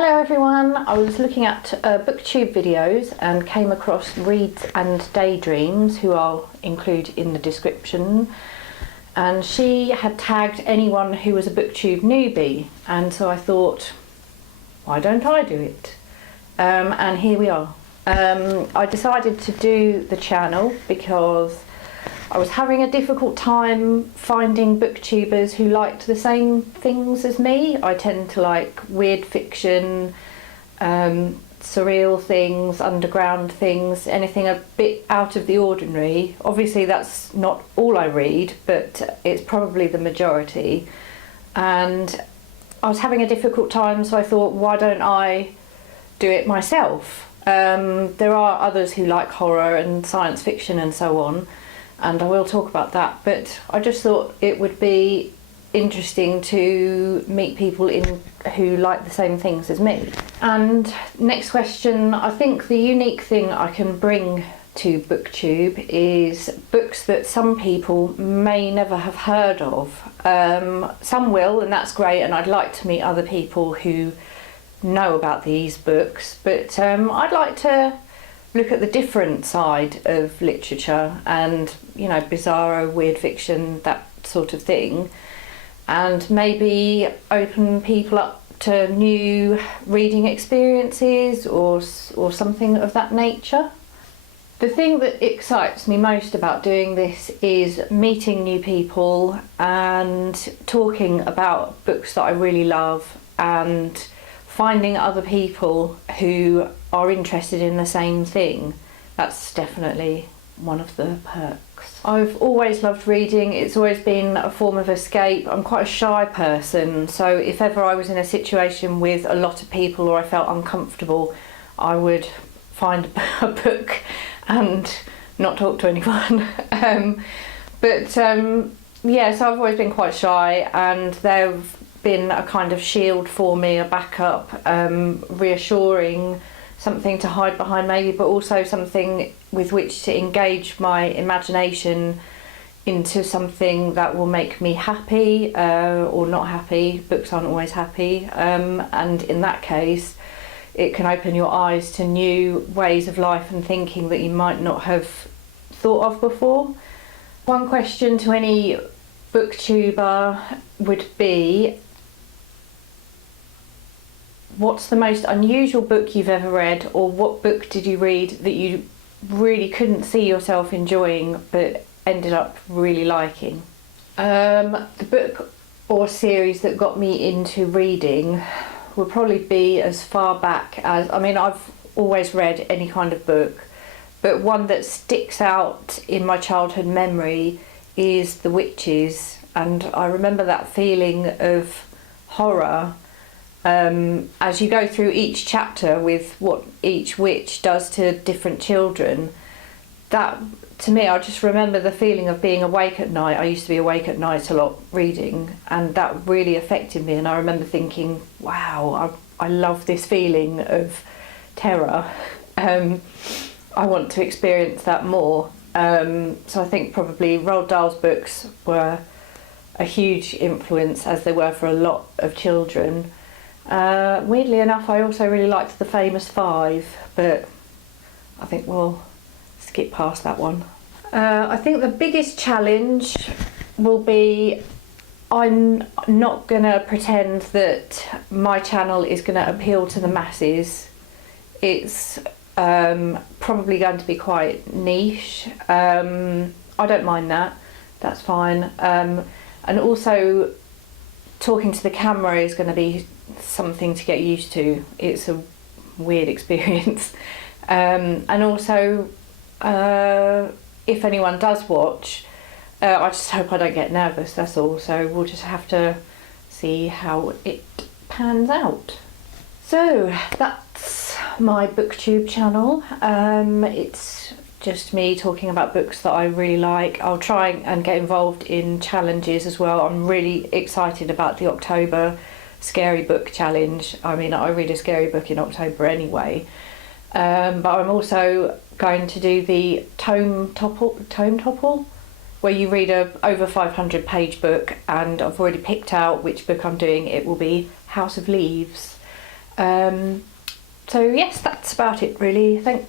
Hello everyone, I was looking at BookTube videos and came across Reads and Daydreams, who I'll include in the description, and she had tagged anyone who was a BookTube newbie, and so I thought, why don't I do it? And here we are. I decided to do the channel because I was having a difficult time finding booktubers who liked the same things as me. I tend to like weird fiction, surreal things, underground things, anything a bit out of the ordinary. Obviously that's not all I read, but it's probably the majority. And I was having a difficult time, so I thought, why don't I do it myself? There are others who like horror and science fiction and so on, and I will talk about that, but I just thought it would be interesting to meet people who like the same things as me. And next question, I think the unique thing I can bring to BookTube is books that some people may never have heard of. Some will, and that's great, and I'd like to meet other people who know about these books, but I'd like to look at the different side of literature and, you know, bizarro, weird fiction, that sort of thing, and maybe open people up to new reading experiences or something of that nature. The thing that excites me most about doing this is meeting new people and talking about books that I really love and finding other people who are interested in the same thing. That's definitely one of the perks. I've always loved reading. It's always been a form of escape. I'm quite a shy person, so if ever I was in a situation with a lot of people or I felt uncomfortable, I would find a book and not talk to anyone. Yeah, so I've always been quite shy, and they've been a kind of shield for me, a backup, reassuring, something to hide behind maybe, but also something with which to engage my imagination into something that will make me happy or not happy. Books aren't always happy, and in that case it can open your eyes to new ways of life and thinking that you might not have thought of before. One question to any booktuber would be, what's the most unusual book you've ever read, or what book did you read that you really couldn't see yourself enjoying but ended up really liking? The book or series that got me into reading would probably be as far back as, I mean, I've always read any kind of book, but one that sticks out in my childhood memory is The Witches, and I remember that feeling of horror as you go through each chapter with what each witch does to different children. That, to me, I just remember the feeling of being awake at night. I used to be awake at night a lot reading, and that really affected me, and I remember thinking, wow, I love this feeling of terror. I want to experience that more. So I think probably Roald Dahl's books were a huge influence, as they were for a lot of children. Weirdly enough, I also really liked The Famous Five, but I think we'll skip past that one. I think the biggest challenge will be, I'm not going to pretend that my channel is going to appeal to the masses. It's probably going to be quite niche. I don't mind that, that's fine. And also, talking to the camera is going to be something to get used to. It's a weird experience. And also, if anyone does watch, I just hope I don't get nervous, that's all. So we'll just have to see how it pans out. So that's my BookTube channel. It's just me talking about books that I really like. I'll try and get involved in challenges as well. I'm really excited about the October Scary Book Challenge. I mean, I read a scary book in October anyway, but I'm also going to do the tome topple, where you read a over 500 page book, and I've already picked out which book I'm doing. It will be House of Leaves. So yes, that's about it really. Thank